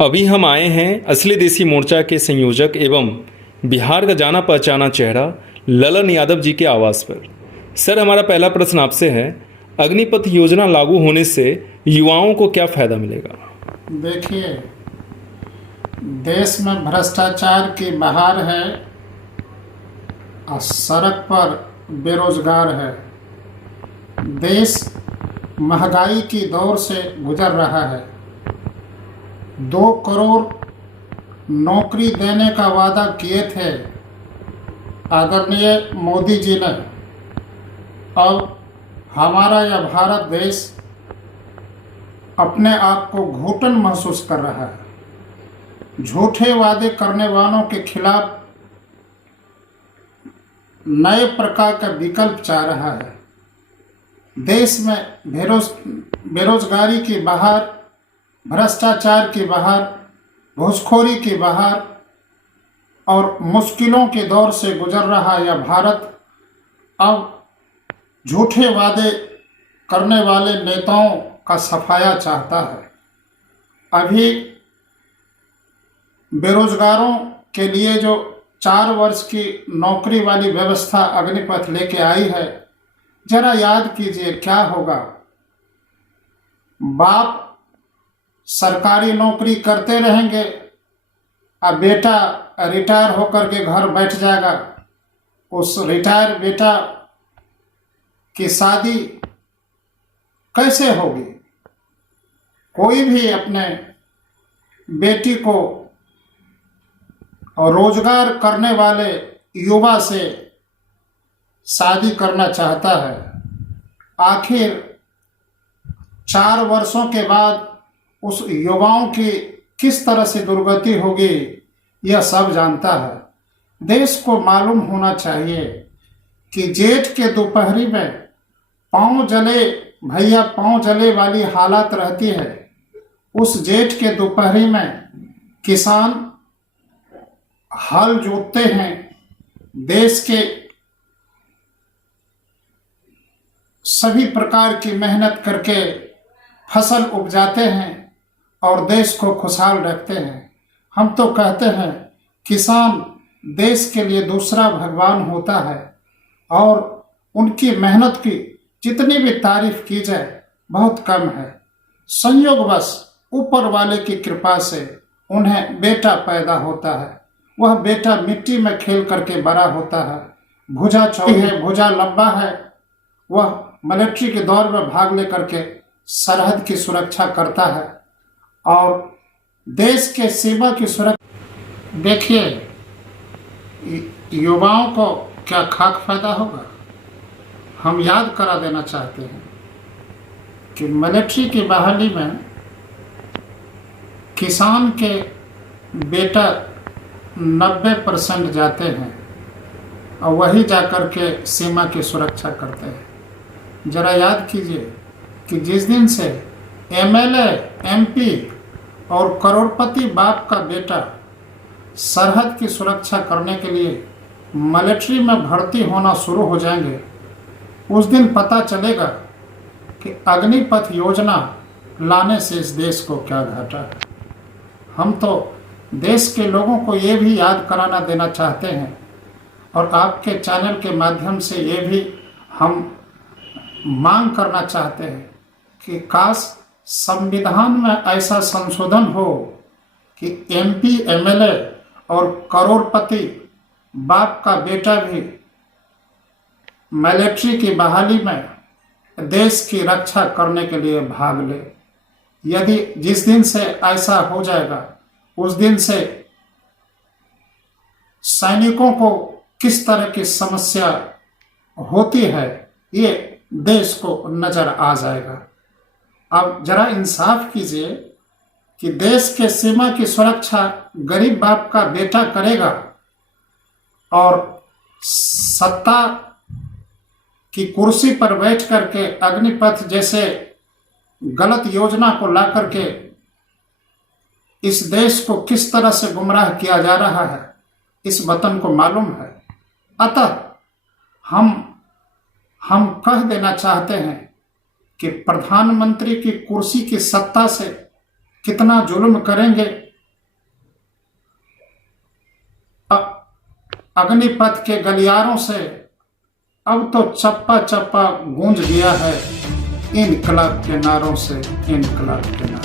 अभी हम आए हैं असली देसी मोर्चा के संयोजक एवं बिहार का जाना पहचाना चेहरा ललन यादव जी के आवास पर। सर, हमारा पहला प्रश्न आपसे है, अग्निपथ योजना लागू होने से युवाओं को क्या फायदा मिलेगा? देखिए, देश में भ्रष्टाचार की बहार है और सड़क पर बेरोजगार है। देश महंगाई की दौर से गुजर रहा है। 2 करोड़ नौकरी देने का वादा किए थे आदरणीय मोदी जी ने। अब हमारा यह भारत देश अपने आप को घुटन महसूस कर रहा है। झूठे वादे करने वालों के खिलाफ नए प्रकार का विकल्प चाह रहा है। देश में बेरोजगारी की बहार, भ्रष्टाचार की बहार, घूसखोरी की बहार और मुश्किलों के दौर से गुजर रहा यह भारत अब झूठे वादे करने वाले नेताओं का सफाया चाहता है। अभी बेरोजगारों के लिए जो 4 वर्ष की नौकरी वाली व्यवस्था अग्निपथ लेके आई है, जरा याद कीजिए क्या होगा। बाप सरकारी नौकरी करते रहेंगे और बेटा रिटायर होकर के घर बैठ जाएगा। उस रिटायर बेटा की शादी कैसे होगी? कोई भी अपने बेटी को और रोजगार करने वाले युवा से शादी करना चाहता है। आखिर 4 वर्षों के बाद उस युवाओं की किस तरह से दुर्गति होगी, यह सब जानता है। देश को मालूम होना चाहिए कि जेठ के दोपहरी में पाँव जले भैया पाँव जले वाली हालत रहती है। उस जेठ के दोपहरी में किसान हल जोतते हैं, देश के सभी प्रकार की मेहनत करके फसल उपजाते हैं और देश को खुशहाल रखते हैं। हम तो कहते हैं किसान देश के लिए दूसरा भगवान होता है और उनकी मेहनत की जितनी भी तारीफ की जाए बहुत कम है। संयोगवश ऊपर वाले की कृपा से उन्हें बेटा पैदा होता है। वह बेटा मिट्टी में खेल करके बड़ा होता है। भुजा चौड़ी है, भुजा लंबा है। वह मिलिट्री के दौर में भाग लेकर के सरहद की सुरक्षा करता है और देश के सीमा की सुरक्षा। देखिए, युवाओं को क्या खाक फायदा होगा। हम याद करा देना चाहते हैं कि मिलिट्री की बहाली में किसान के बेटा 90% जाते हैं और वही जाकर के सीमा की सुरक्षा करते हैं। जरा याद कीजिए कि जिस दिन से एमएलए, एमपी और करोड़पति बाप का बेटा सरहद की सुरक्षा करने के लिए मिलिट्री में भर्ती होना शुरू हो जाएंगे, उस दिन पता चलेगा कि अग्निपथ योजना लाने से इस देश को क्या घाटा है। हम तो देश के लोगों को ये भी याद कराना देना चाहते हैं और आपके चैनल के माध्यम से ये भी हम मांग करना चाहते हैं कि काश संविधान में ऐसा संशोधन हो कि एमपी, एमएलए और करोड़पति बाप का बेटा भी मिलिट्री की बहाली में देश की रक्षा करने के लिए भाग ले। यदि जिस दिन से ऐसा हो जाएगा, उस दिन से सैनिकों को किस तरह की समस्या होती है ये देश को नजर आ जाएगा। अब जरा इंसाफ कीजिए कि देश के सीमा की सुरक्षा गरीब बाप का बेटा करेगा और सत्ता की कुर्सी पर बैठ करके अग्निपथ जैसे गलत योजना को ला करके इस देश को किस तरह से गुमराह किया जा रहा है, इस वतन को मालूम है। अतः हम कह देना चाहते हैं कि प्रधानमंत्री की कुर्सी की सत्ता से कितना जुल्म करेंगे अग्निपथ के गलियारों से अब तो चप्पा चप्पा गूंज गया है इनकलाब के नारों से, इनकलाब के नारों।